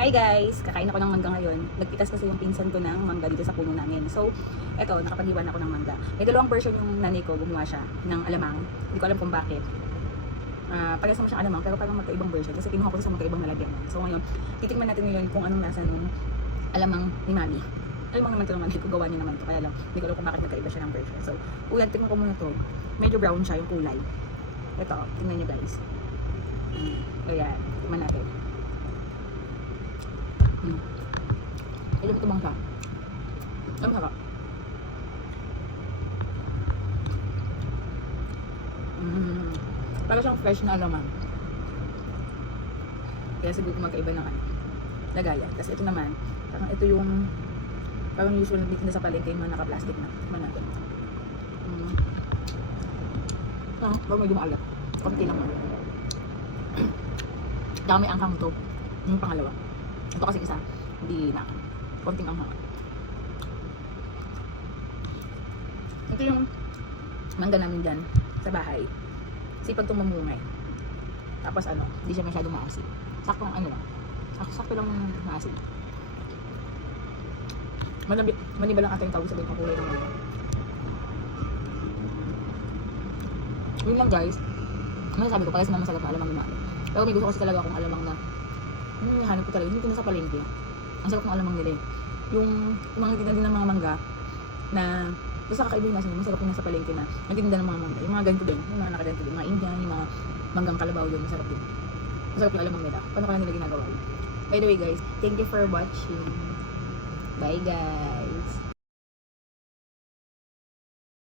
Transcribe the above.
Hi guys! Kakain ako ng mangga ngayon. Nagpitas kasi yung pinsan ko ng mangga dito sa puno namin. So, eto, nakapag-iwan ako ng mangga. May dalawang version yung nanay ko, gumawa siya ng alamang. Hindi ko alam kung bakit. Parehas naman siyang alamang, pero parang magkaibang version. Kasi kinuha ko sa magkaibang nalagyan. So ngayon, titikman natin ngayon kung anong nasa nung alamang ni Mami. Alamang naman ito naman, ko gawa niya naman ito. Kaya lang, hindi ko alam kung bakit magkaiba siya ng version. So, ulan, tingnan ko muna to. Medyo brown siya yung kulay. Ito, tingnan nyo guys. Kaya, tingnan natin. Alam ito bang siya? Ang sarap. Para siyang fresh na alaman. Kaya siguro magkaiba ng lagayan. Kasi ito naman, parang ito yung parang usual na bitin sa palengke yung mga naka-plastic na. Tignan natin. Parang medyo maalat. Konti lang man. Dami ang hang to. Yung pangalawa. Ito kasi isa, hindi na. Konting anghang. Ito yung mangga namin dyan sa bahay. Sipag itong mamungay. Tapos ano, hindi siya masyadong maasim. Saktong ano lang. Sakto lang maasim. Maniba lang ata yung tawag sabihin kung kulay ng mangga. Yun lang guys. Ano sabi ko, parehas naman masarap na alamang namin. Pero may gusto kasi talaga akong alamang na hanap ko talaga, hindi ko na sa palengke. Ang sarap ng alamang nila eh. Yung mga titinda din ng mga mangga na basta kakaiba yung nasa nyo, masarap yung nasa palengke na nagtitinda ng mga mangga. Yung mga ganito din, yung mga nakaganito din, mga Indian, yung mga manggang kalabaw yun, masarap din. Masarap yung alamang nila. Paano ka lang nila ginagawa yun? By the way guys, thank you for watching. Bye guys!